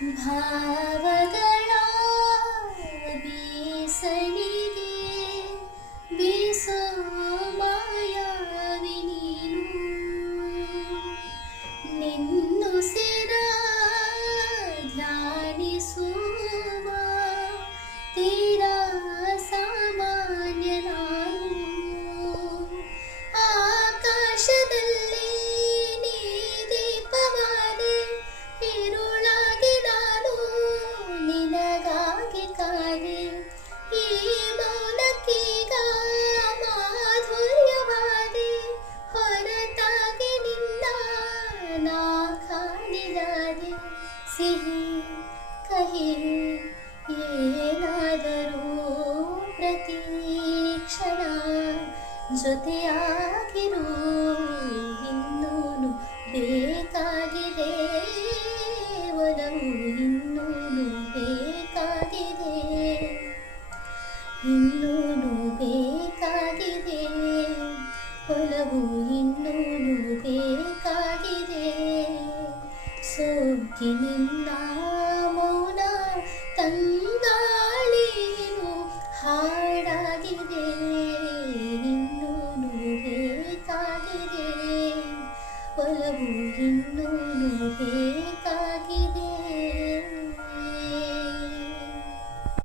ಭಾವಗಳ ಬೀಸಣಿಗೆ ಬೀಸೋ ಮಾಯಾವಿ ನೀನು ನಿನ್ನುಸಿರ ಧ್ಯಾನಿಸುವ ತೀರಾ ಸಾಮಾನ್ಯ ನಾನು ಆಕಾಶದಲ್ಲಿ ನೀ ದೀಪವಾದೆ ഇരുളാಗಿ ನಾನು ನಿನಗಾಗಿ ಕಾದೆ ಈ ಮೌನಕ್ಕೀಗ ಮಾಧುರ್ಯವಾದೆ ಹೊರತಾಗಿ ನಿನ್ನ ನಾ ಕಾಣಿದಾದೆ ಸಿಹಿ ಕಹಿ ಏನಾದರೂ ಪ್ರತಿ ಕ್ಷಣ ಜೊತೆಯಾಗಿರು ಇನ್ನೂನು ಬೇಕಾಗಿದೆ ಒಲವು ಇನ್ನೂನು ಬೇಕಾಗಿದೆ ಇನ್ನೂನು ಬೇಕಾಗಿದೆ ಒಲವು ಇನ್ನೂನು ಬೇಕಾಗಿದೆ ಸೋಗಿನಿನ್ನ ಮೌನ ತಂಗಾಳಿನು ಹಾಡಾಗಿದೆ ಇನ್ನೂನು ಬೇಕಾಗಿದೆ ಒಲವು ಇನ್ನೂನು ಬೇಕಾಗಿದೆ